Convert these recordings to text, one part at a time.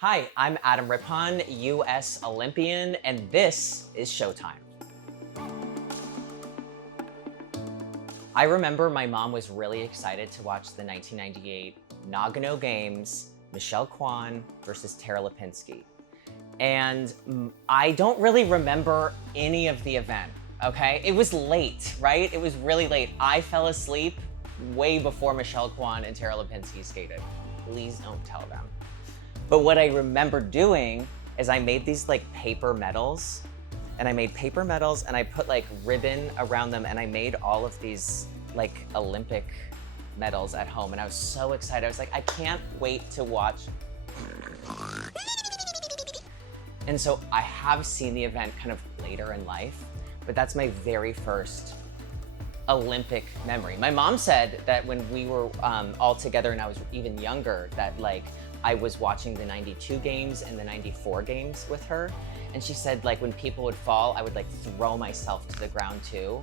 Hi, I'm Adam Rippon, US Olympian, and this is Showtime. I remember my mom was really excited to watch the 1998 Nagano Games, Michelle Kwan versus Tara Lipinski. And I don't really remember any of the event, okay? It was late, right? It was really late. I fell asleep way before Michelle Kwan and Tara Lipinski skated. Please don't tell them. But what I remember doing is I made these like paper medals, and I put like ribbon around them, and I made all of these like Olympic medals at home, and I was so excited. I was like, I can't wait to watch. And so I have seen the event kind of later in life, but that's my very first Olympic memory. My mom said that when we were all together and I was even younger, that like I was watching the 92 games and the 94 games with her. And she said like when people would fall, I would like throw myself to the ground too.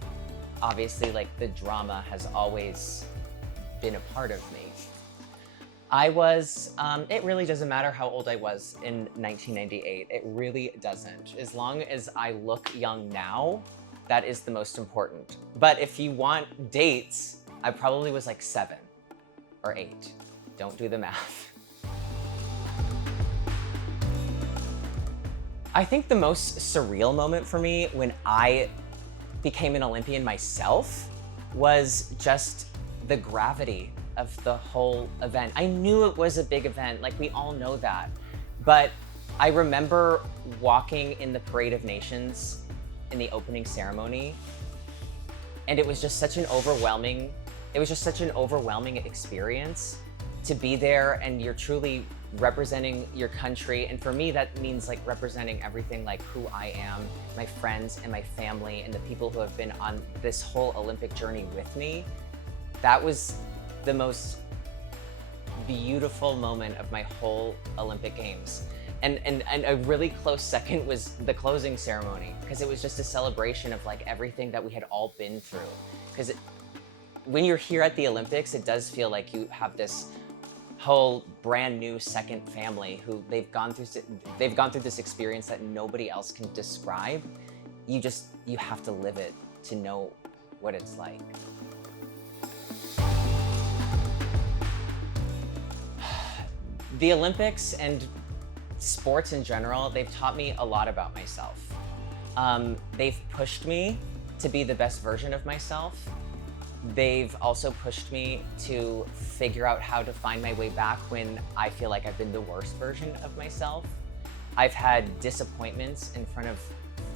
Obviously like the drama has always been a part of me. I was, it really doesn't matter how old I was in 1998. It really doesn't. As long as I look young now, that is the most important. But if you want dates, I probably was like 7 or 8. Don't do the math. I think the most surreal moment for me when I became an Olympian myself was just the gravity of the whole event. I knew it was a big event, like we all know that. But I remember walking in the Parade of Nations in the opening ceremony, and it was just such an overwhelming experience to be there, and you're truly representing your country. And for me, that means like representing everything, like who I am, my friends and my family, and the people who have been on this whole Olympic journey with me. That was the most beautiful moment of my whole Olympic Games. And a really close second was the closing ceremony, because it was just a celebration of like everything that we had all been through. Because when you're here at the Olympics, it does feel like you have this whole brand new second family who they've gone through this experience that nobody else can describe. You have to live it to know what it's like. The Olympics and sports in general, they've taught me a lot about myself. They've pushed me to be the best version of myself. They've also pushed me to figure out how to find my way back when I feel like I've been the worst version of myself. I've had disappointments in front of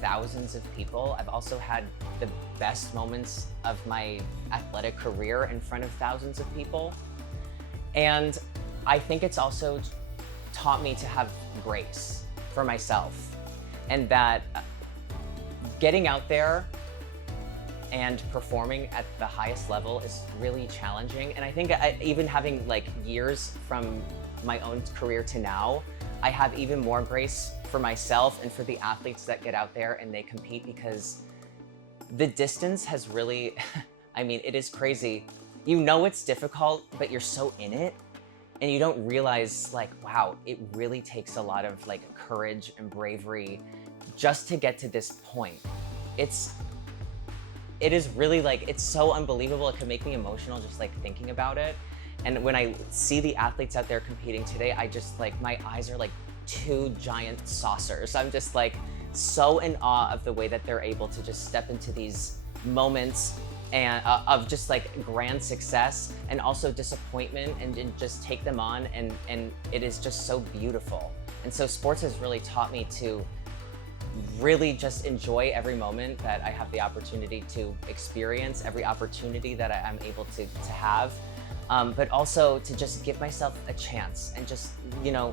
thousands of people. I've also had the best moments of my athletic career in front of thousands of people. And I think it's also taught me to have grace for myself, and that getting out there and performing at the highest level is really challenging. And I think even having like years from my own career to now, I have even more grace for myself and for the athletes that get out there and they compete, because the distance has really, I mean, it is crazy. You know it's difficult, but you're so in it, and you don't realize like, wow, it really takes a lot of like courage and bravery just to get to this point. It is really like, it's so unbelievable. It can make me emotional just like thinking about it. And when I see the athletes out there competing today, I just like, my eyes are like 2 giant saucers. I'm just like so in awe of the way that they're able to just step into these moments and of just like grand success and also disappointment, and just take them on, and it is just so beautiful. And so sports has really taught me to really just enjoy every moment that I have the opportunity to experience, every opportunity that I'm able to have, but also to just give myself a chance and just, you know,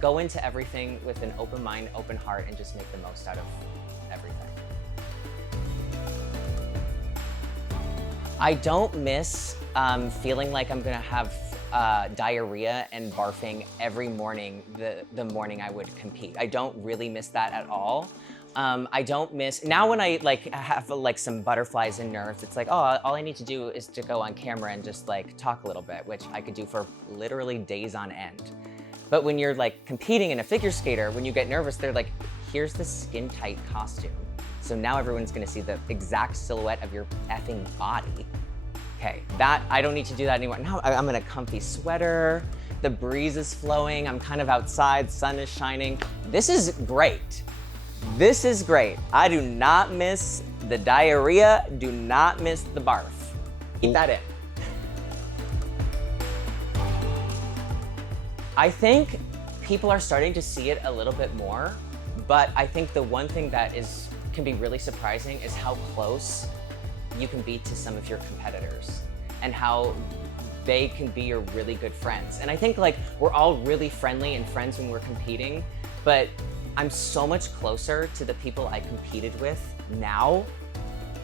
go into everything with an open mind, open heart, and just make the most out of everything. I don't miss feeling like I'm gonna have diarrhea and barfing every morning, the morning I would compete. I don't really miss that at all. I don't miss, now when I like have like some butterflies and nerves, it's like, oh, all I need to do is to go on camera and just like talk a little bit, which I could do for literally days on end. But when you're like competing in a figure skater, when you get nervous, they're like, here's the skin tight costume. So now everyone's gonna see the exact silhouette of your effing body. Okay, that, I don't need to do that anymore. Now I'm in a comfy sweater, the breeze is flowing, I'm kind of outside, sun is shining. This is great. This is great. I do not miss the diarrhea, do not miss the barf. Keep that in. I think people are starting to see it a little bit more, but I think the one thing that can be really surprising is how close you can be to some of your competitors and how they can be your really good friends. And I think like we're all really friendly and friends when we're competing, but I'm so much closer to the people I competed with now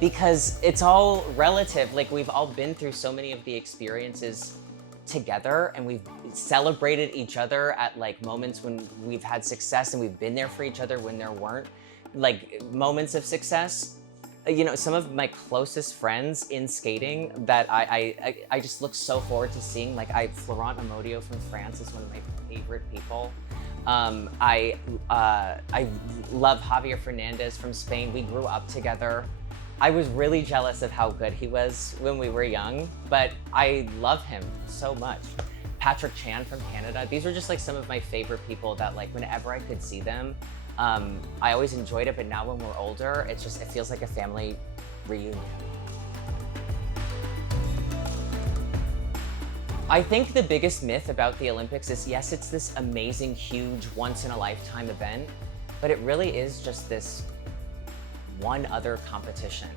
because it's all relative. Like we've all been through so many of the experiences together and we've celebrated each other at like moments when we've had success and we've been there for each other when there weren't like moments of success. You know, some of my closest friends in skating that I just look so forward to seeing, like Florent Amodio from France is one of my favorite people. I love Javier Fernandez from Spain. We grew up together. I was really jealous of how good he was when we were young, but I love him so much. Patrick Chan from Canada. These are just like some of my favorite people that like whenever I could see them, I always enjoyed it, but now when we're older, it feels like a family reunion. I think the biggest myth about the Olympics is, yes, it's this amazing, huge, once-in-a-lifetime event, but it really is just this one other competition.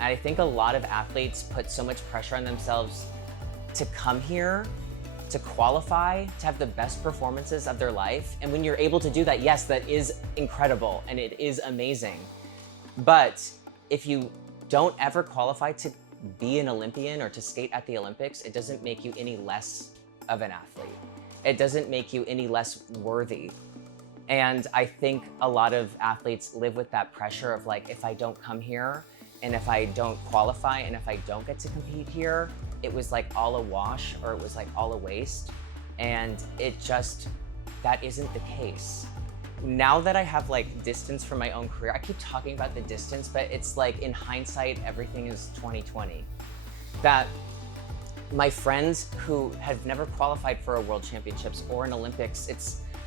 And I think a lot of athletes put so much pressure on themselves to come here, to qualify, to have the best performances of their life. And when you're able to do that, yes, that is incredible and it is amazing. But if you don't ever qualify to be an Olympian or to skate at the Olympics, it doesn't make you any less of an athlete. It doesn't make you any less worthy. And I think a lot of athletes live with that pressure of like, if I don't come here and if I don't qualify and if I don't get to compete here, it was like all a wash or it was like all a waste. And that isn't the case. Now that I have like distance from my own career, I keep talking about the distance, but it's like in hindsight, everything is 2020. That my friends who have never qualified for a World Championships or an Olympics,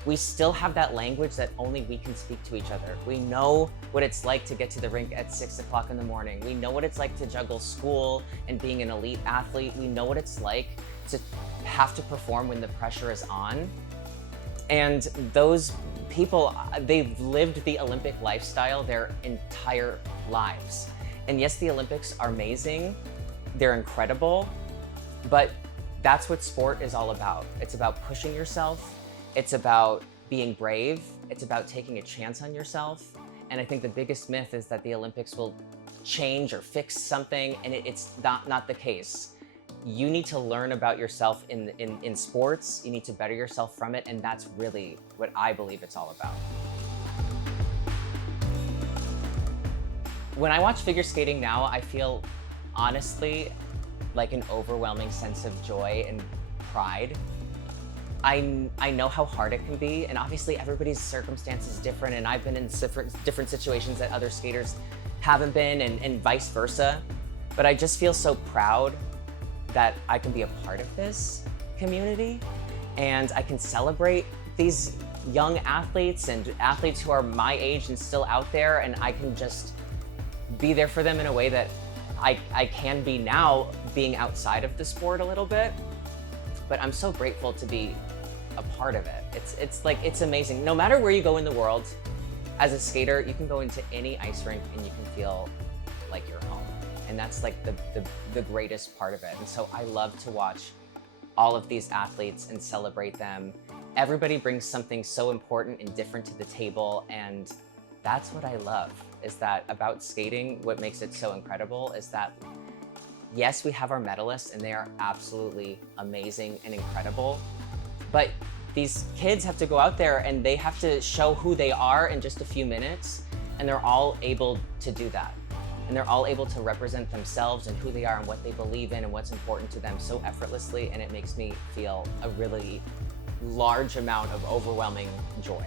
we still have that language that only we can speak to each other. We know what it's like to get to the rink at 6 o'clock in the morning. We know what it's like to juggle school and being an elite athlete. We know what it's like to have to perform when the pressure is on. And those people, they've lived the Olympic lifestyle their entire lives. And yes, the Olympics are amazing. They're incredible, but that's what sport is all about. It's about pushing yourself. It's about being brave. It's about taking a chance on yourself. And I think the biggest myth is that the Olympics will change or fix something, and it's not the case. You need to learn about yourself in sports. You need to better yourself from it, and that's really what I believe it's all about. When I watch figure skating now, I feel honestly like an overwhelming sense of joy and pride. I know how hard it can be, and obviously everybody's circumstance is different, and I've been in different situations that other skaters haven't been, and vice versa. But I just feel so proud that I can be a part of this community, and I can celebrate these young athletes and athletes who are my age and still out there, and I can just be there for them in a way that I can be now, being outside of the sport a little bit. But I'm so grateful to be a part of it. It's amazing. No matter where you go in the world, as a skater, you can go into any ice rink and you can feel like you're home. And that's like the greatest part of it. And so I love to watch all of these athletes and celebrate them. Everybody brings something so important and different to the table, and that's what I love, is that about skating, what makes it so incredible is that yes, we have our medalists and they are absolutely amazing and incredible, but these kids have to go out there and they have to show who they are in just a few minutes, and they're all able to do that. And they're all able to represent themselves and who they are and what they believe in and what's important to them so effortlessly, and it makes me feel a really, large amount of overwhelming joy.